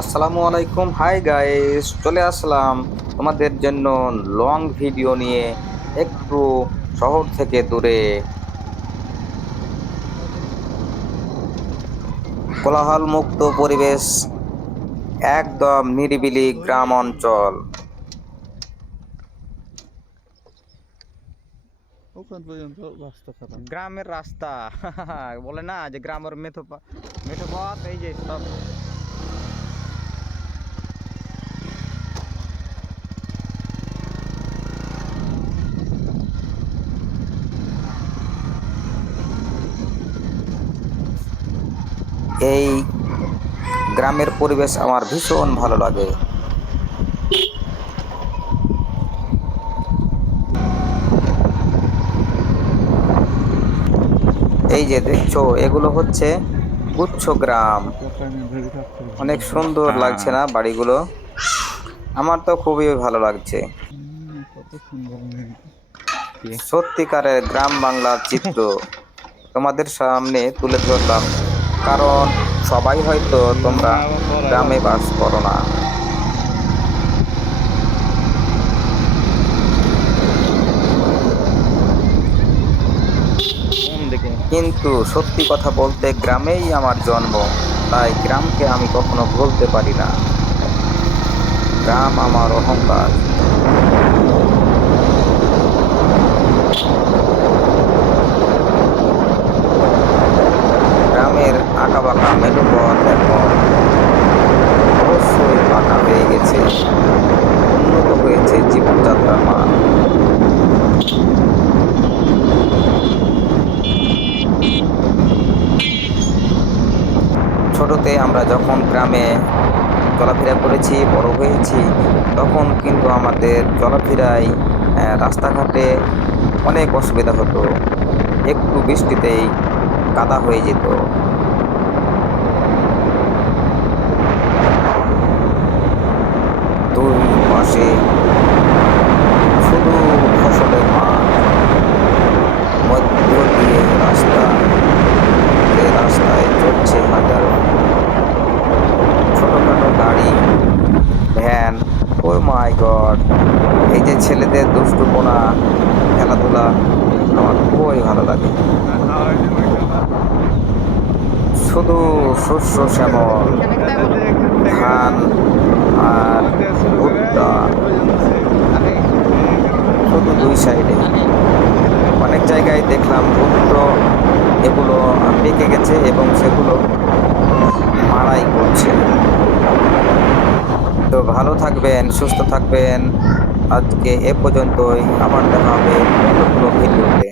আসসালামু আলাইকুম, hi guys, চলে আসলাম তোমাদের জন্য লং ভিডিও নিয়ে। একটু শহর থেকে দূরে, কোলাহল মুক্ত পরিবেশ, একদম নিরিবিলি গ্রাম অঞ্চল। ওখান পর্যন্ত রাস্তা খারাপ। গ্রামের রাস্তা বলে না যে গ্রামের মেঠো পথ, এই যে সব। এই গ্রামের পরিবেশ আমার ভীষণ ভালো লাগে। এই যে দেখছো, এগুলো হচ্ছে গুচ্ছ গ্রাম। দোকানে ধরে থাকতে অনেক হবে। সুন্দর লাগছে না বাড়িগুলো? আমার তো খুবই ভালো লাগছে। কত সুন্দর মেয়ে। সত্যিকারের গ্রাম বাংলার চিত্র তোমাদের সামনে তুলে ধরলাম, কারণ সবাই হয়তো তোমরা আবার পড়াই গ্রামে লাগবে। বাস করো না। কিন্তু সত্যি কথা বলতে গ্রামেই আমার জন্ম, তাই গ্রামকে আমি কখনো ভুলতে পারি না। গ্রাম আমার অহংকার। গ্রামের আঁকাবাঁকা মেঠো পথ এখন অবশ্যই পাকা হয়ে গেছে, উন্নত হয়েছে জীবনযাত্রার মান। ছোটতে আমরা যখন গ্রামে চলাফেরা করেছি, বড় হয়েছি, তখন কিন্তু আমাদের চলাফেরায় রাস্তাঘাটে অনেক অসুবিধা হতো। একটু বৃষ্টিতেই কাদা হয়ে যেত। দুই পাশে শুধু ফসলের মাঠ, মধ্য দিয়ে রাস্তা, যে রাস্তায় চলছে হাজারো ছোটখাটো গাড়ি, ভ্যান। ও মাই গড, এই যে ছেলেদের দুষ্টুপনা, খেলাধুলা আমার খুবই ভালো লাগে। শুধু শস্য শ্যামল, ধান আর ভুট্টা, শুধু দুই সাইডে। অনেক জায়গায় দেখলাম ভুট্টো এগুলো পেকে গেছে এবং সেগুলো মাড়াই করছে। তো ভালো থাকবেন, সুস্থ থাকবেন। আজকে এ পর্যন্তই, আবার দেখা হবে অন্য কোনো ভিডিওতে।